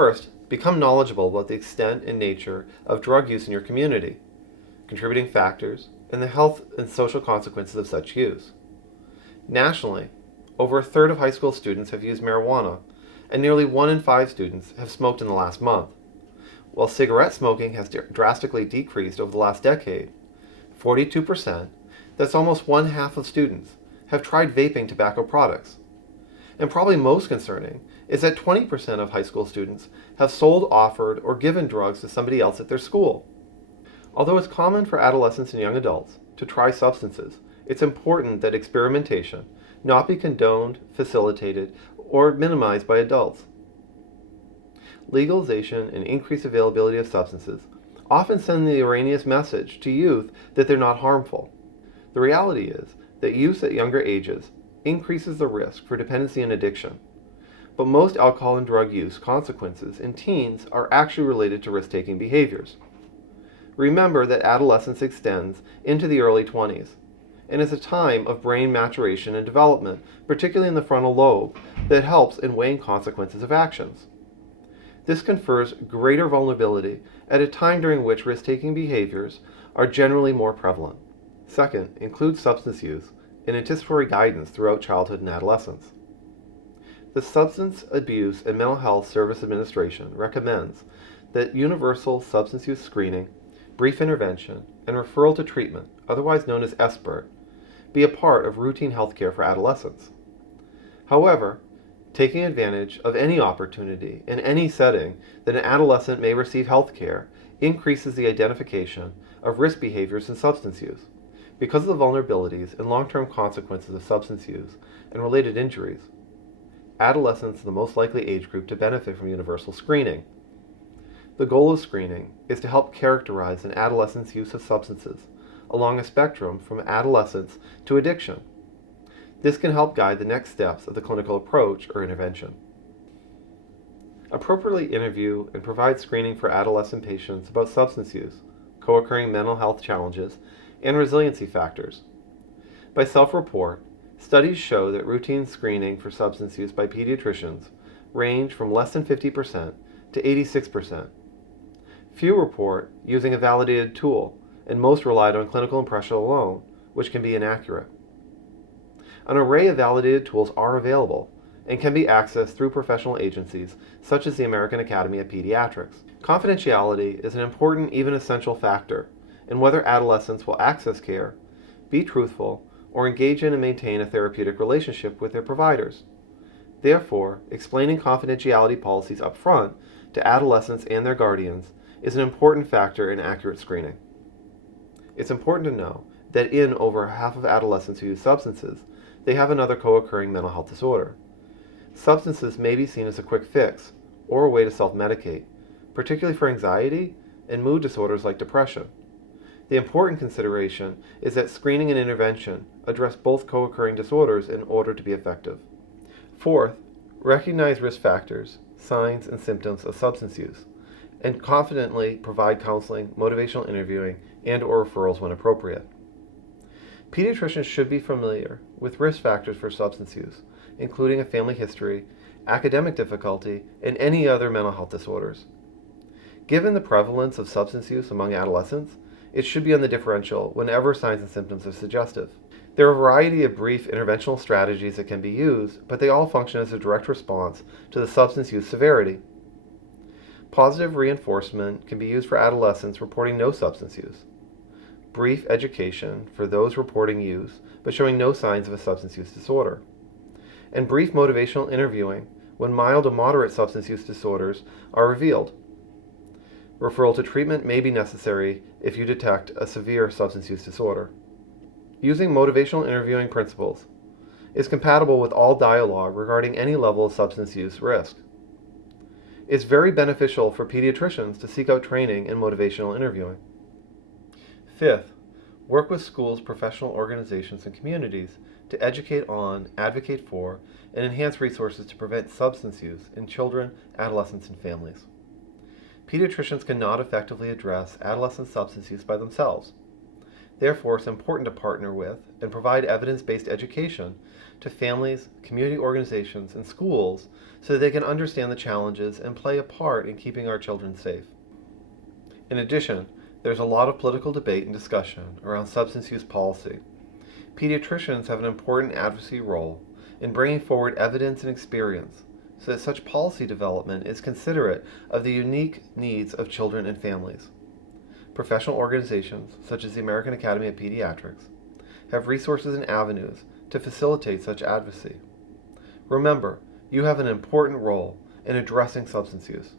First, become knowledgeable about the extent and nature of drug use in your community, contributing factors, and the health and social consequences of such use. Nationally, over a third of high school students have used marijuana, and nearly 1 in 5 students have smoked in the last month. While cigarette smoking has drastically decreased over the last decade, 42%, that's almost 1/2 of students, have tried vaping tobacco products. And probably most concerning is that 20% of high school students have sold, offered, or given drugs to somebody else at their school. Although it's common for adolescents and young adults to try substances, it's important that experimentation not be condoned, facilitated, or minimized by adults. Legalization and increased availability of substances often send the erroneous message to youth that they're not harmful. The reality is that use at younger ages increases the risk for dependency and addiction, but most alcohol and drug use consequences in teens are actually related to risk-taking behaviors. Remember that adolescence extends into the early 20s, and is a time of brain maturation and development, particularly in the frontal lobe, that helps in weighing consequences of actions. This confers greater vulnerability at a time during which risk-taking behaviors are generally more prevalent. Second, include substance use and anticipatory guidance throughout childhood and adolescence. The Substance Abuse and Mental Health Service Administration recommends that universal substance use screening, brief intervention, and referral to treatment, otherwise known as SBIRT, be a part of routine health care for adolescents. However, taking advantage of any opportunity in any setting that an adolescent may receive health care increases the identification of risk behaviors in substance use. Because of the vulnerabilities and long-term consequences of substance use and related injuries, adolescents are the most likely age group to benefit from universal screening. The goal of screening is to help characterize an adolescent's use of substances along a spectrum from adolescence to addiction. This can help guide the next steps of the clinical approach or intervention. Appropriately interview and provide screening for adolescent patients about substance use, co-occurring mental health challenges, and resiliency factors. By self-report, studies show that routine screening for substance use by pediatricians range from less than 50% to 86%. Few report using a validated tool, and most relied on clinical impression alone, which can be inaccurate. An array of validated tools are available and can be accessed through professional agencies such as the American Academy of Pediatrics. Confidentiality is an important, even essential factor in whether adolescents will access care, be truthful, or engage in and maintain a therapeutic relationship with their providers. Therefore, explaining confidentiality policies up front to adolescents and their guardians is an important factor in accurate screening. It's important to know that in over half of adolescents who use substances, they have another co-occurring mental health disorder. Substances may be seen as a quick fix or a way to self-medicate, particularly for anxiety and mood disorders like depression. The important consideration is that screening and intervention address both co-occurring disorders in order to be effective. Fourth, recognize risk factors, signs, and symptoms of substance use, and confidently provide counseling, motivational interviewing, and/or referrals when appropriate. Pediatricians should be familiar with risk factors for substance use, including a family history, academic difficulty, and any other mental health disorders. Given the prevalence of substance use among adolescents, it should be on the differential whenever signs and symptoms are suggestive. There are a variety of brief interventional strategies that can be used, but they all function as a direct response to the substance use severity. Positive reinforcement can be used for adolescents reporting no substance use. Brief education for those reporting use but showing no signs of a substance use disorder. And brief motivational interviewing when mild to moderate substance use disorders are revealed. Referral to treatment may be necessary if you detect a severe substance use disorder. Using motivational interviewing principles is compatible with all dialogue regarding any level of substance use risk. It's very beneficial for pediatricians to seek out training in motivational interviewing. Fifth, work with schools, professional organizations, and communities to educate on, advocate for, and enhance resources to prevent substance use in children, adolescents, and families. Pediatricians cannot effectively address adolescent substance use by themselves. Therefore, it's important to partner with and provide evidence-based education to families, community organizations, and schools so that they can understand the challenges and play a part in keeping our children safe. In addition, there's a lot of political debate and discussion around substance use policy. Pediatricians have an important advocacy role in bringing forward evidence and experience so that such policy development is considerate of the unique needs of children and families. Professional organizations, such as the American Academy of Pediatrics, have resources and avenues to facilitate such advocacy. Remember, you have an important role in addressing substance use.